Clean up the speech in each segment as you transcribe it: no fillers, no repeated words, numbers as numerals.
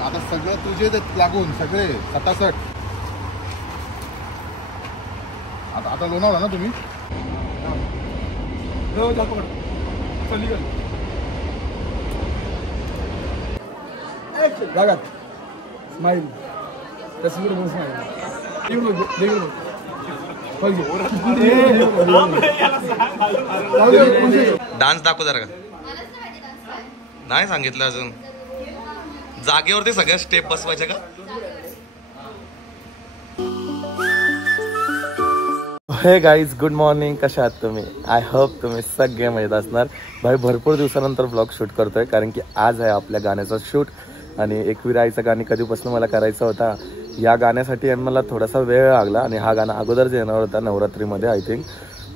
आता सगळे तुझे लागून सगळे 67. आता लोणावळा ना तुम्ही? स्माइल तस्वीर में स्माइल डान्स दाखव जरा का. नाही सांगितलं अजून. जागेवरती सगळ्या स्टेप बसवायच्या का? हे गाईज, गुड मॉर्निंग. कशा आहात तुम्ही? आय होप तुम्ही सगळे मजेत असणार. भाई भरपूर दिवसानंतर ब्लॉग शूट करतोय कारण की आज आहे आपल्या गाण्याचा शूट. आणि एकविरा आईचं गाणी कधीपासून मला करायचा होता. या गाण्यासाठी मला थोडासा वेळ लागला आणि हा गाणं अगोदरच येणार होता नवरात्रीमध्ये आय थिंक.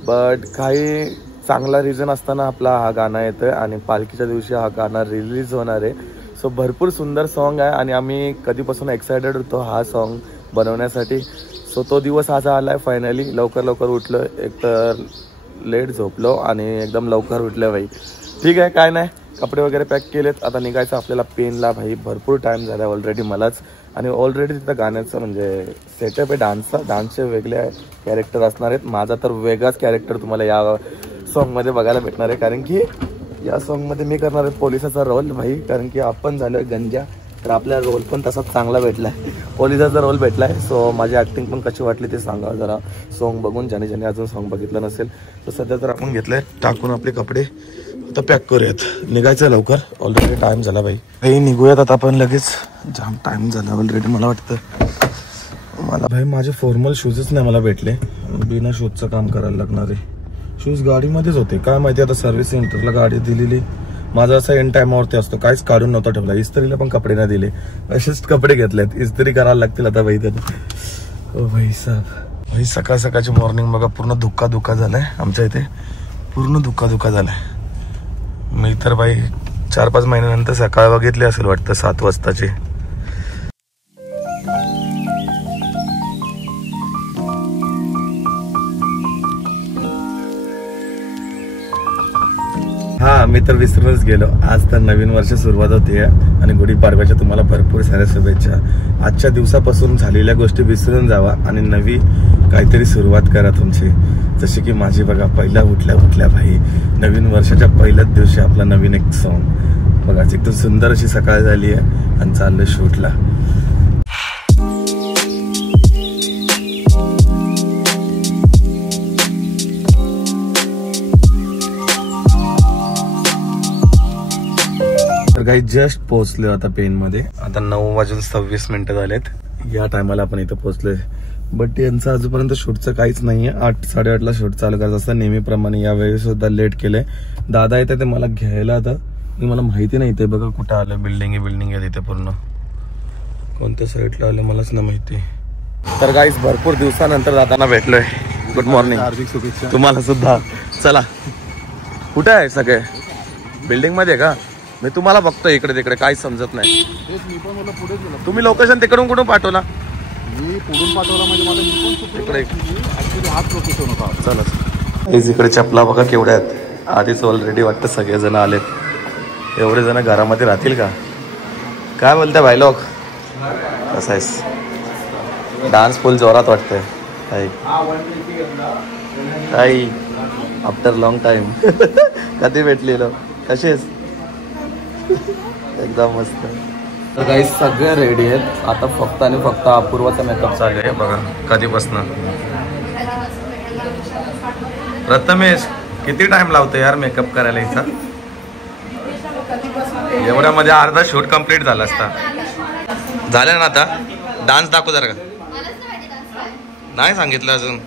बट काही चांगला रिझन असताना आपला हा गाणं येतोय आणि पालखीच्या दिवशी हा गाणं रिलीज होणार आहे. सो भरपूर सुंदर सॉन्ग आहे आणि आम्ही कधीपासून एक्सायटेड होतो हा सॉन्ग बनवण्यासाठी. सो तो दिवस आज आला आहे फायनली. लवकर उठलो, एकतर लेट झोपलो आणि एकदम लवकर उठलं भाई. ठीक आहे, काय नाही, कपडे वगैरे पॅक केलेत. आता निघायचं आपल्याला पेनला. भाई भरपूर टाईम झाला ऑलरेडी मलाच. आणि ऑलरेडी तिथं गाण्याचं म्हणजे सेटअप आहे डान्सचा. डान्सचे वेगळे कॅरेक्टर असणार आहेत. माझा तर वेगळाच कॅरेक्टर तुम्हाला या सॉन्गमध्ये बघायला भेटणार आहे कारण की या सॉन्गमध्ये मी करणार आहे पोलिसाचा रोल भाई. कारण की आपण झालो आहे गंजा, तर आपल्याला रोल पण तसाच चांगला भेटला आहे, पोलिसाचा रोल भेटला आहे. सो माझी ॲक्टिंग पण कशी वाटली ते सांगा जरा सॉन्ग बघून. ज्याने अजून सॉन्ग बघितलं नसेल तर सध्या तर आपण घेतलं आहे टाकून आपले कपडे. आता पॅक करूयात, निघायचं लवकर. ऑलरेडी टाईम झाला भाई. काही निघूयात आता आपण लगेच. जाम टाईम झाला ऑलरेडी मला वाटतं. मला भाई माझे फॉर्मल शूजच नाही मला भेटले. बिना शूजचं काम करायला लागणार आहे. शूज गाडीमध्येच होते, काय माहिती आता सर्व्हिस सेंटरला गाडी दिलेली. माझा असं एन टायमावरती असतो, काहीच काढून नव्हता ठेवला. इस्त्रीला पण कपडे नाही दिले, असेच कपडे घेतलेत. इस्त्री करायला लागतील आता भाई त्याला. ओ भाई साहेब, भाई सकाळ सकाळची मॉर्निंग बघा. पूर्ण धुक्का झालाय आमच्या इथे. पूर्ण धुक्का झालाय. मी तर भाई 4-5 महिन्यानंतर सकाळ बघितली असेल वाटतं 7 वाजताची. हा, मी तर विसरूनच गेलो. आज तर नवीन वर्ष सुरुवात होते आणि गुढीपाडव्याच्या तुम्हाला भरपूर साऱ्या शुभेच्छा. आजच्या दिवसापासून झालेल्या गोष्टी विसरून जावा आणि नवी काहीतरी सुरुवात करा तुमची. जशी की माझी बघा, पहिल्या उठल्या भाई नवीन वर्षाच्या पहिल्याच दिवशी आपला नवीन एक सॉन्ग बघा. एकदम सुंदर अशी सकाळ झाली आहे आणि चाललं शूटला. तर काही जस्ट पोहोचले आता पेनमध्ये. आता 9:26 झालेत. या टायमाला आपण इथं पोहोचलोय. बट यांचं अजूनपर्यंत शूटचं काहीच नाहीये. 8-8:30ला शूट चालू करायचं असतं नेहमीप्रमाणे. यावेळी सुद्धा लेट केलंय. दादा येते ते मला घ्यायला. आता मला माहिती नाही ते बघा कुठं आलं. बिल्डिंग आहे तिथे पूर्ण. कोणत्या साईडला आलं मलाच नाही माहिती. तर गाईस भरपूर दिवसानंतर दादांना भेटलोय. Good morning. हार्दिक शुभेच्छा तुम्हाला सुद्धा. चला, कुठे आहे सगळे? बिल्डिंग मध्ये का? मी तुम्हाला बघतो इकडे तिकडे, काही समजत नाही. तुम्ही लोकेशन तिकडून कुठून पाठवला? मी पुढून पाठवला म्हणजे मला तिकडे हाच लोकेशन होता. चला, इकडे चपला बघा केवढ्या आहेत. आधीच ऑलरेडी वाटतं सगळेजण आलेत. एवढे जण घरामध्ये राहतील का? काय बोलताय भाई लोक? कसं आहेस? डान्स फुल जोरात वाटतंय. ताई आफ्टर लॉंग टाइम कधी भेटलेलो. कसेस? एकदम मस्त. तर काही सगळे रेडी आहेत. आता फक्त आणि फक्त अपूर्वाचा मेकअप चालू आहे बघा कधीपासून. प्रथमेश किती टाइम लावतो यार मेकअप करायला इथं? एवढ्यामध्ये अर्धा शूट कंप्लीट झाला असता. झालं ना आता? डान्स दाखव जरा का. नाही सांगितलं अजून.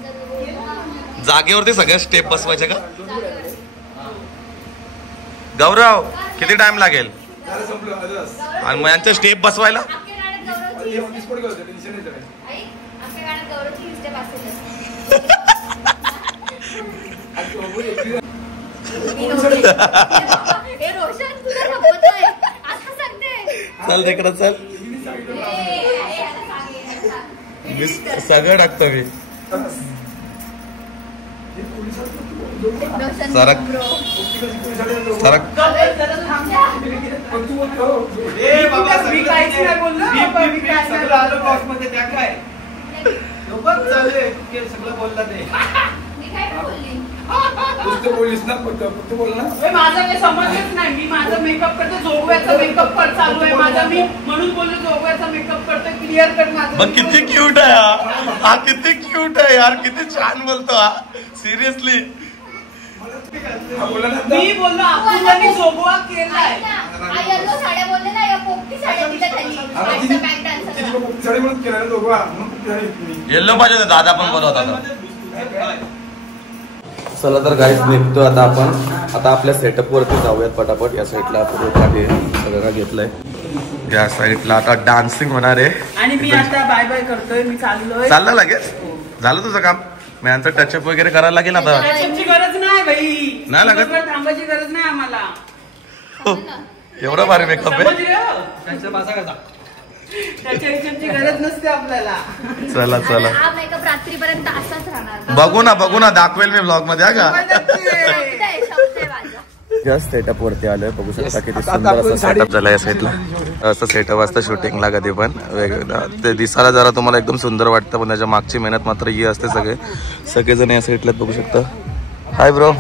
जागेवरती सगळ्या स्टेप बसवायच्या का? गौरव किती टाइम लागेल? आणि मग यांच्या स्टेप बसवायला? चल तिकडं चल. सगळं टाकतो मी. जरा माझा काही समजच नाही. मी माझा मेकअप करतो, जोगव्याचा मेकअप चालू आहे माझा. मी म्हणून बोललो जोगव्याचा मेकअप करतो, क्लिअर कर माझं. बघ किती क्यूट आहे हा, किती क्यूट आहे यार, किती छान बोलतो हा. सिरियसली मी बोललो आपण जोगवा केलाय. येलो साड्या बोलले ना, या पोपटी साड्या दिल्या त्यांनी. येल्लो पाहिजे होतं, दादा पण बोलत होता. चला तर गाईस निघतो आता आपण. आता आपल्या सेटअप वरती जाऊयात पटापट. या साईडला सगळं घेतलंय, या साईडला आता डान्सिंग होणार आहे. आणि मी आता बाय बाय करतोय, मी चाललोय. चाललं लगेच? झालं तुझं काम? मी यांचं टचअप वगैरे करायला लागेल आता. टचअपची गरज नाही भाई, नाही लागत, थांबायची गरज नाही आम्हाला. एवढं भारी मेकअप आहे. त्याची गरज नसते आपल्याला. चला चला, हा मेकअप रात्रीपर्यंत असाच राहणार. बघू ना दाखवेल मी ब्लॉग मध्ये. का जस्ट सेटअप वरती आलोय, बघू शकता किती सुंदर असं सेटअप झालाय या साईडला. असं सेटअप असतं शूटिंगला कधी पण वेगवेगळं. ते दिसायला जरा तुम्हाला एकदम सुंदर वाटतं, पण त्याच्या मागची मेहनत मात्र ही असते. सगळेजण या साईडला बघू शकता. Hi bro.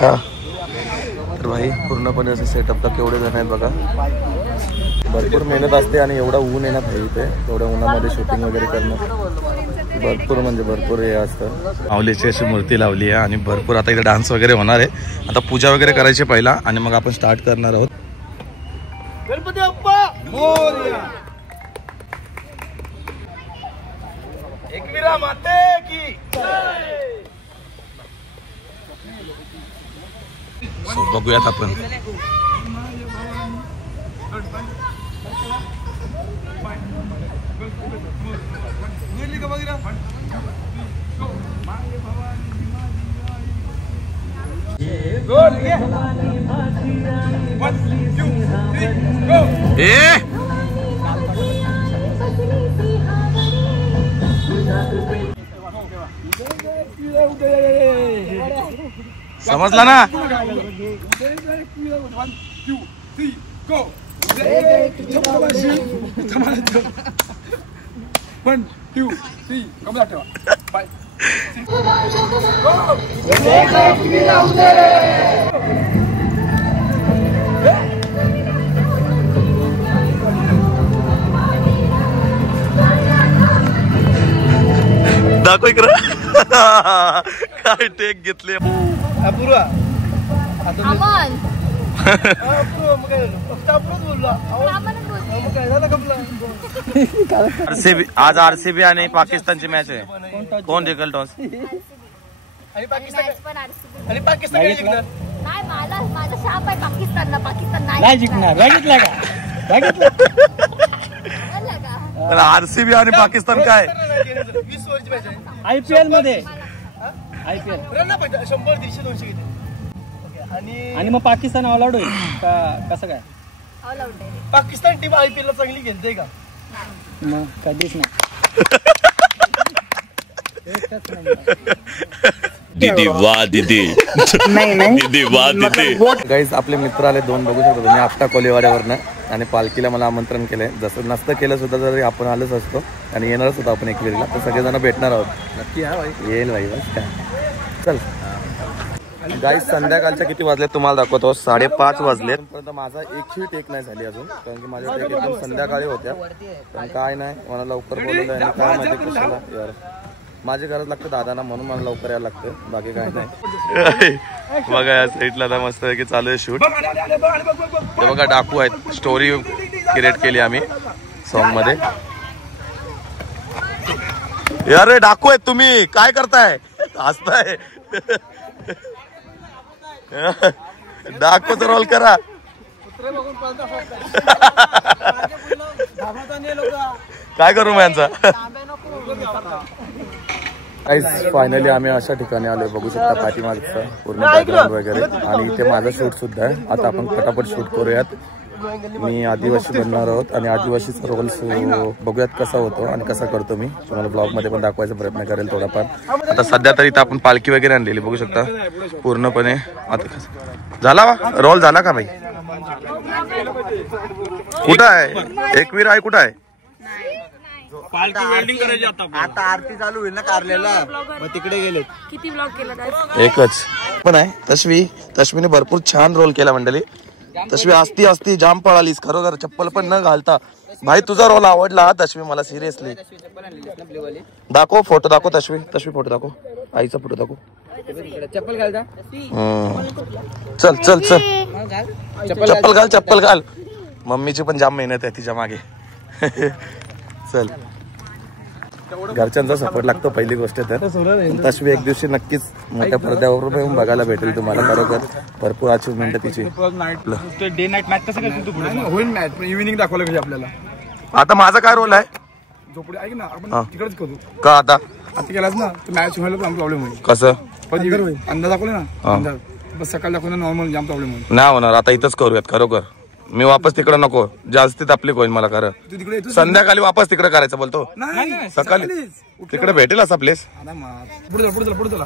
हा तर भाई पूर्णपणे असं सेटअपला केवढे जण आहेत बघा. भरपूर मेहनत असते आणि एवढा ऊन आहे ना भाई, इथे एवढ्या उन्हामध्ये शूटिंग वगैरे करणं भरपूर म्हणजे भरपूर हे असतं. माऊलीची अशी मूर्ती लावली आहे आणि भरपूर आता इथे डान्स वगैरे होणार आहे. आता पूजा वगैरे करायची पहिला आणि मग आपण स्टार्ट करणार आहोत. गणपती बाप्पा मोरया. एकवीरा माते की बघूयात आपण. समजला ना? दाखव इकडं. काय टेक घेतले अपूर्वा. अमन आरसीबी, आज आरसीबी आणि पाकिस्तानची मॅच आहे. कोण जिंकल टॉस? आणि पाकिस्तान नाही, मला माझा शाप आहे पाकिस्तानला. पाकिस्तान नाही जिंकणार. बघितलं का? पण आरसीबी आणि पाकिस्तान काय 20 ओव्हरची मॅच आहे. IPL मध्ये IPL रन पाहिजे 100 150 200 घेते. आणि मग पाकिस्तान ऑल आउट होईल का कसं काय? ऑल आउट आहे. पाकिस्तान टीम IPL ला चांगली खेळते का? मग कधीच नाही. दीदी वाह दीदी. दीदी वाह दीदी. गाईज आपले मित्र आले 2 बघू शकतो तुम्ही आपटा कोलेवाड्यावरनं. आणि पालखीला मला आमंत्रण केलंय. जसं नसतं केलं सुद्धा तरी आपण आलोच असतो आणि येणारच होतो आपण एकविरीला. तर सगळेजण भेटणार आहोत. नक्की हा भाई. येईल भाई. बस काय. चल गाईज संध्याकाळच्या किती वाजलेत तुम्हाला दाखवतो. 5:30 वाजलेत. पण माझा एकही टेक नाही झाली अजून, कारण की माझ्या टेक एकदम संध्याकाळी होत्या. पण काय नाही, मला लवकर बोलवलं आणि काय माहिती कशाला यार. माझी गरज लागते दादांना, म्हणून मला लवकर यायला लागतं, बाकी काय नाही. बघा या साईडला आता मस्त की चालू आहे शूट. हे बघा डाकू आहेत. स्टोरी क्रिएट केली आम्ही सॉन्ग मध्ये. अरे डाकू आहेत तुम्ही, काय करताय? हसताय. डाकूचा रोल करा. काय करू मग यांचा. फायनली आम्ही अशा ठिकाणी आलोय, बघू शकता पाठीमागचं पूर्ण बॅकग्राऊंड वगैरे. आणि इथे माझा शूट सुद्धा आहे. आता आपण फटाफट शूट करूयात मी आदिवासी बनणार आहोत आणि आदिवासीचा रोल बघूयात कसा होतो आणि कसा करतो मी तुम्हाला ब्लॉगमध्ये पण दाखवायचा प्रयत्न करेल थोडाफार. आता सध्या तरी इथं आपण पालखी वगैरे आणलेली बघू शकता पूर्णपणे. आता झाला वा रोल झाला का भाई? कुठं आहे एकवीर आहे? कुठं आहे? आता आरती चालू होईल ना कारल्याला, मग तिकडे गेले. किती ब्लॉग केला एकच पण आहे. तश्मीने भरपूर छान रोल केला मंडळी. तश्मी असती जाम पळालीस खरोखर चप्पल पण न घालता. भाई तुझा रोल आवडला तश्मी मला सिरियसली. दाखव फोटो दाखव तश्मी फोटो दाखव. आईचा फोटो दाखव. चप्पल घालता चल चप्पल घाल. मम्मीची पण जाम मेहनत आहे तिच्या मागे. चल घरच्यांचा सपोर्ट लागतो पहिली गोष्ट तर. तश्वी एक दिवशी नक्कीच मोठ्या पडद्यावर येऊन बघायला भेटेल तुम्हाला. खरोखर भरपूर अचिव्हमेंट आहे तिची. डे नाईट मॅच कसं करतो तू? होईल मॅच पण इव्हिनिंग दाखवलं पाहिजे आपल्याला. आता माझा काय रोल आहे? झोपडी ऐक ना आपण तिकडेच करू का आता केलाच ना तर मॅच व्हायला पण प्रॉब्लेम होईल. कसं अंदाज दाखवले ना अंदाज बस सकाळी दाखवलं नॉर्मल जाम प्रॉब्लेम होईल. नाही होणार आता इथंच करूयात खरोखर. मी वापस तिकडे नको जास्तीत आपली होईल मला खरं. संध्याकाळी वापस तिकडे करायचं बोलतो. सकाळी तिकडे भेटेल असा प्लेस. पुढे चला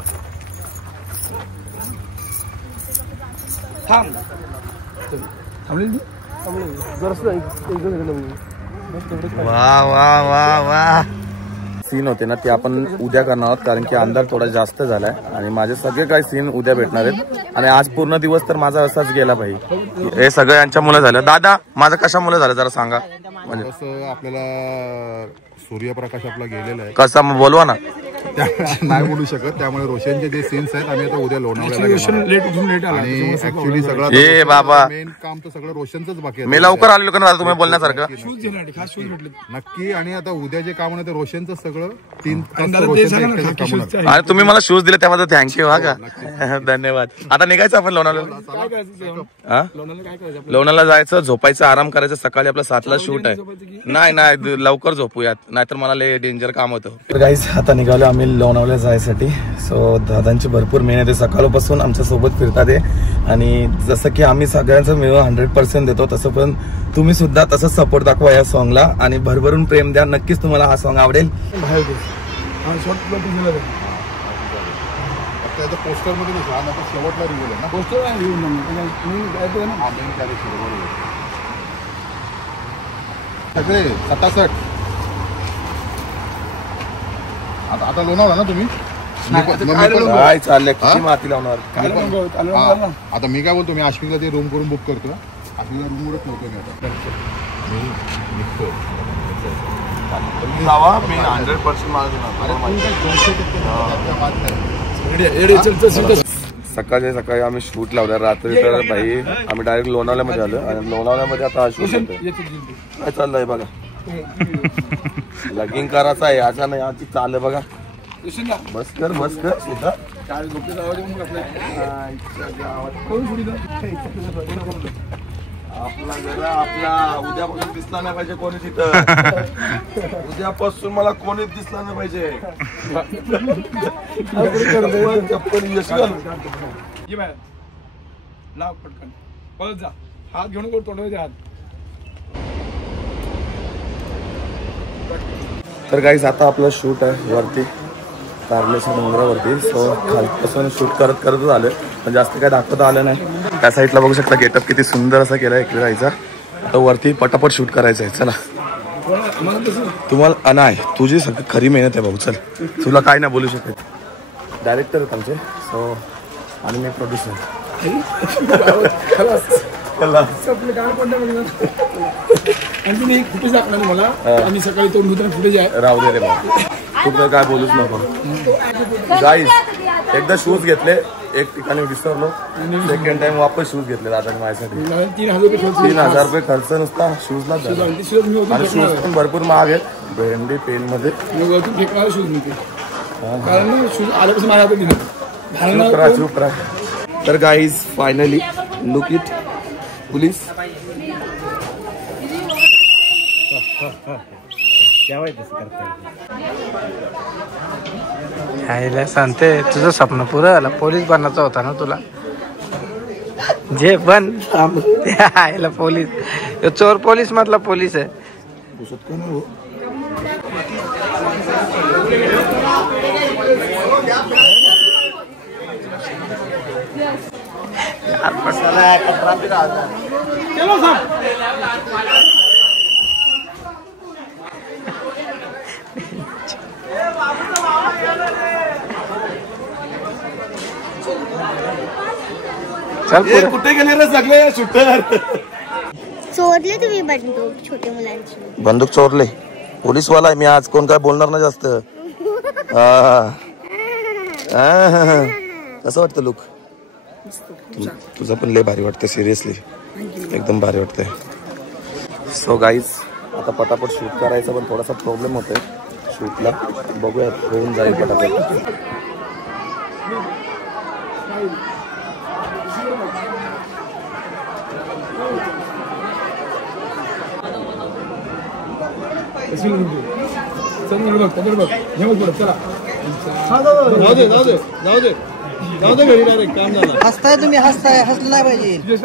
वा सीन होते ना ते आपण उद्या करणार आहोत कारण की अंधार थोडा जास्त झालाय आणि माझे सगळे काही सीन उद्या भेटणार आहेत. आणि आज पूर्ण दिवस तर माझा असाच गेला भाई. हे सगळं यांच्या मुलं झालं. दादा माझं कशा मुलं झालं जरा सांगा. म्हणजे असं आपल्याला सूर्यप्रकाश आपला गेलेला आहे कसा मग बोलवा ना. नाही बोलू शकत. त्यामुळे रोशनचे जे सीन्स आहेत आम्ही आता उद्या लोणावळ्याला आणि ऍक्च्युली सगळं ए बाबा मेन काम तर सगळं रोशनचंच बाकी आहे. मी लवकर आलेलो का दादा तुम्ही बोलण्यासारखं नक्की. आणि आता उद्या जे काम होणार ते रोशनचं सगळं 3 आणि तुम्ही मला शूज दिले त्यामध्ये थँक्यू. हा का धन्यवाद. आता निघायचं आपण लोणावळ्याला. लोणावळ्याला जायचं झोपायचं आराम करायचं. सकाळी आपला 7ला शूट आहे. नाही लवकर झोपूयात नाहीतर मला लय डेंजर काम होतं. गाईस आता निघालो आम्ही लोणावळ्याला जायसाठी. सो दादांची भरपूर मेहनत आहे सकाळपासून आमच्या सोबत फिरतात आहे. आणि जसं की आम्ही सगळ्यांचं मिळून 100% देतो तसं पण तुम्ही सुद्धा तसंच सपोर्ट दाखवा या सॉंगला आणि भरभरून प्रेम द्या. नक्कीच तुम्हाला हा सॉंग आवडेल. पोस्टर मध्ये शेवटला रिव्हिल आहे ना. पोस्टर सगळे 67. आता लोणावळा ना तुम्ही. काय चाललंय किती माती लावणार. आता मी काय बोलतो मी आश्विकला ते रूम करून बुक करतो. आश्विकला रूमवरच नव्हतो मी आता निघतो. जावा मी 100% सकाळी सकाळी आम्ही शूट लावला. रात्री तर भाई आम्ही डायरेक्ट लोणावळ्यामध्ये आलो आणि लोणावळ्यामध्ये आता शूट होतोय. काय चाललंय बघा. लगीन करायचं आहे याचा नाही आजची चाललं बघा. बस कर सुद्धा आपला जरा आपला उद्यापासून दिसला नाही पाहिजे कोणी तिथं. उद्यापासून मला कोणीच दिसला नाही पाहिजे. लाव पटकन पळत जा. हात घेऊन तोंडावर हात. तर गाईस आता आपलं शूट आहे वरती कारल्याच्या डोंगरावरती. सो खालपासून शूट करत आलं पण जास्त काय दाखवता आलं नाही. त्या साईडला बघू शकता गेटअप किती सुंदर असा केला आहे जायचा. आता वरती पटापट शूट करायचं आहे. चला तुम्हाला नाही तुझी सगळी खरी मेहनत आहे भाऊ. चल तुला काय नाही बोलू शकत. डायरेक्टर आमचे सो आणि मी प्रोड्युसर. कुठे जाणार मला आम्ही सकाळी तोंड धुताना कुठे जाय राहू दे रे भाऊ. तू तर काय बोलूच नको. गाईस एकदा शूज घेतले एक ठिकाणी विसरलो. सेकंड टाइम वापस शूज घेतले दादा माझ्यासाठी. 3,000 रुपये खर्च नुसता शूजला झाला. आणि शूज पण भरपूर महाग आहेत भेंडी पेन मध्ये. शूज मिळते कारण शूज आल्यापासून माझ्या हातात चुप राहा. तर guys finally look it police. सांगते तुझं स्वप्न पुरं झालं. पोलीस बनायचं होता ना तुला. जे पण याला पोलीस चोर पोलीस मधला पोलीस आहे. कुठे गेले रे सगळे शूटर? चोरले तुम्ही बंदूक छोट्या मुलांची. बंदूक चोरले. पोलीसवाला आहे मी आज. कोण काय बोलणार ना जास्त. कसं वाटतं लुक? तुझं पण लय भारी वाटतं. सिरियसली एकदम भारी वाटतंय. सो गाईज आता पटापट शूट करायचं पण थोडासा प्रॉब्लेम होतोय शूटला. बघूया होऊन जाईल पटापट. हसताय तुम्ही हसताय हसलं नाही पाहिजे.